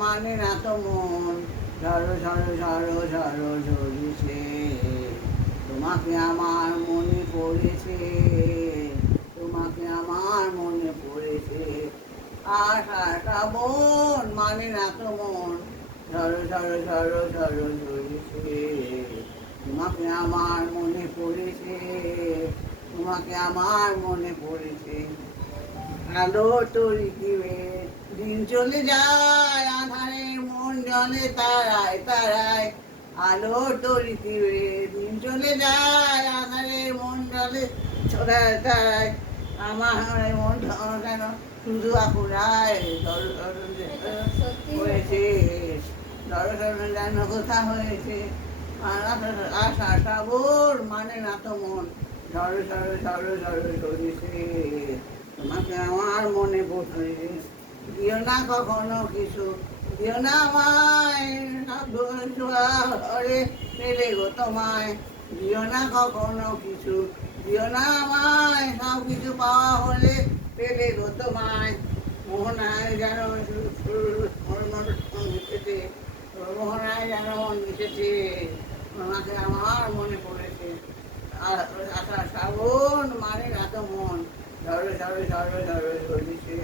মানে না তো মন, ঝড়ো ঝড়ো ঝড়ো ঝড়ো ঝরিছে, তোমাকে আমার মনে পড়েছে, তোমাকে আমার মনে পড়েছে। আশাটা বোন মানে না তো মন, ঝড়ো ঝড়ো ঝড়ো ঝড়ো ঝরিছে, তোমাকে আমার মনে পড়েছে, তোমাকে আমার মনে পড়েছে। আলো তরি দিবে, দিন চলে যায় আধারে, মন জলে তারায় তারায়। আলো তরি দিবে, দিন চলে যায় আধারে, মন জলে ছড়ায় তারায়। আমার মন কেন শুধু আকুরায়, হয়েছে দর্শন যেন কোথা হয়েছে। আর আশা সাগর মানে না তো মন, ঝড় ঝড় ঝড় ঝড় ঝরিছে, তোমাকে আমার মনে পড়ছে। দিও না কখনো কিছু, দিও না আমায় ঘরে পেলে গো তোমায়। দিও না কখনো কিছু, দিও না আমায় সব কিছু পাওয়া হলে পেলে গো তোমায়। মোহনায় যেন মিশেছে, মোহনায় যেন মিশেছে, তোমাকে আমার মনে পড়েছে। আশা শ্রাবণ মানে এত মন, ঝড়ে ঝড়ে ঝড়ে ঝড়ে ঝরিছে,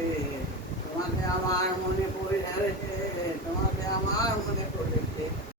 তোমাকে আমার মনে পড়ে যাচ্ছে, তোমাকে আমার মনে পড়েছে।